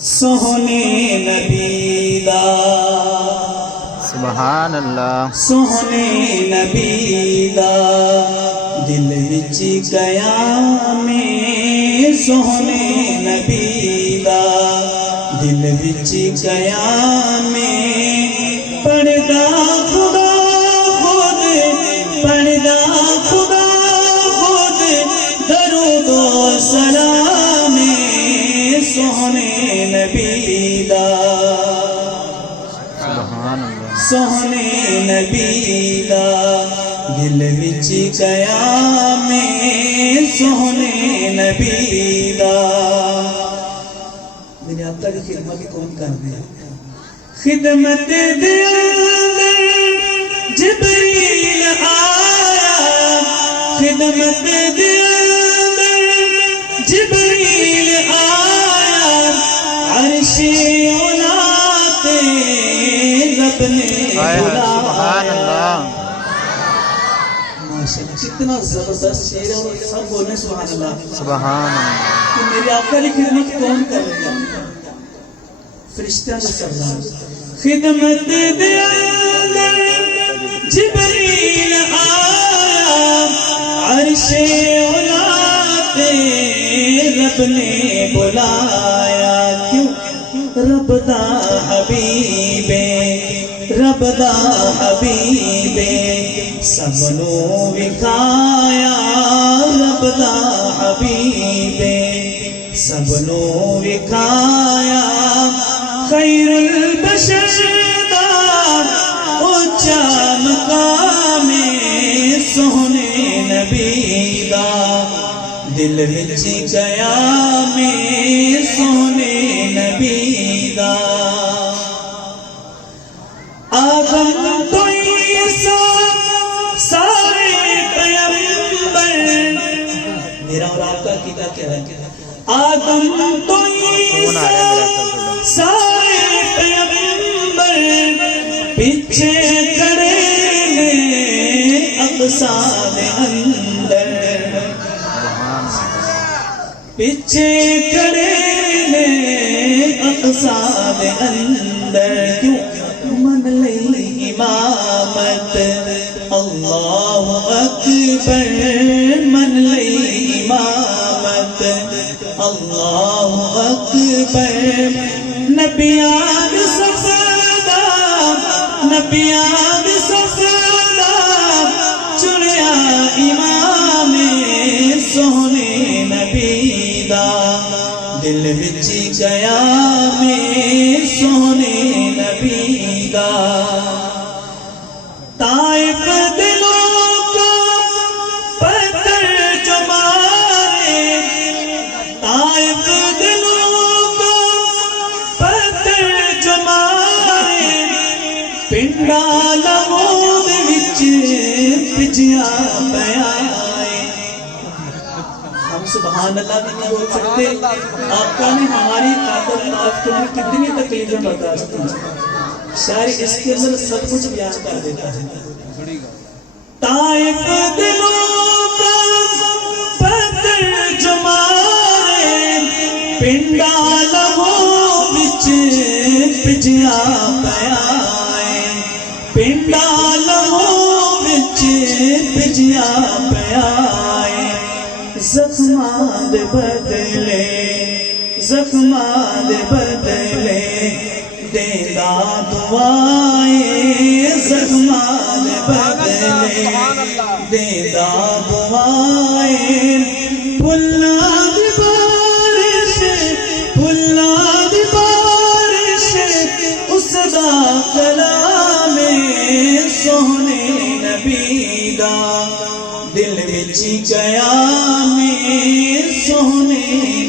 سونے نبی دا سبحان اللہ سونے نبی دا دل وچ گیا میں سونے نبی دا دل وچ گیا میں پڑھدا خدا خود پڑھدا خدا خود درود و سلام سونے نبی دا سبحان اللہ سونے نبی دا دل وچ گیا میں سونے نبی دا میرے آقا کی خدمت کون کر رہے ہیں خدمت دے اندر جبریل آیا خدمت دے اندر جبریل آیا عرش اولا تے رب نے سبحان اللہ ماشاءاللہ کتنا زبردست شعر ہے اور سب بولنے سبحان اللہ سبحان اللہ کہ میرے آقا کی خدمت کون کر رہا ہے فرشتہ نے سردار خدمت دے اندر جبریل آیا عرش اولا تے رب نے بلایا کیوں رب دا حبیب رب دا حبیب سب نو وکھایا رب دا حبیب سب نو وکھایا خیر البشر دا اونچا مقام سونے نبی دا دل وچ گیا میں سونے نبی دا آدم تو عیسیٰ سارے پیغمبر میرا اور آپ کا عقیدہ کیا ہے آدم تو عیسیٰ سارے پیغمبر پیچھے کھڑے نے اقصیٰ دے اندر پیچھے کھڑے نے اقصیٰ دے اندر کیوں من لئی امامت اللہ اکبر من لئی امامت اللہ اکبر نبیان صفادہ نبیان صفادہ چنیا امام سونے نبی دا دل وچ گیا میں سونے نبی دا طائف دلوں کو پتھر جو مارے طائف دلوں کو پتھر جو مارے پنڈا لمود وچ پجیا پیا ہم سبحان اللہ بھی نہیں بول سکتے آقا نے ہماری خاطر آپ کو کتنی تکلیفیں برداشت کی شاعر اس کے اندر سب کچھ بیان کر دیتا ہے طائف دلوں کا پتھر جو مارے پنڈا لہوں وچ پجیا پیا پنڈا لہوں وچ پجیا پیا زخماں دے بدلے زخماں دے بدلے دیندا دعائیں زخماں دے بدلے دیندا دعائیں پھلاں دی بارش اس دا کلام سونے نبی دا دل وچ گیا میں سونے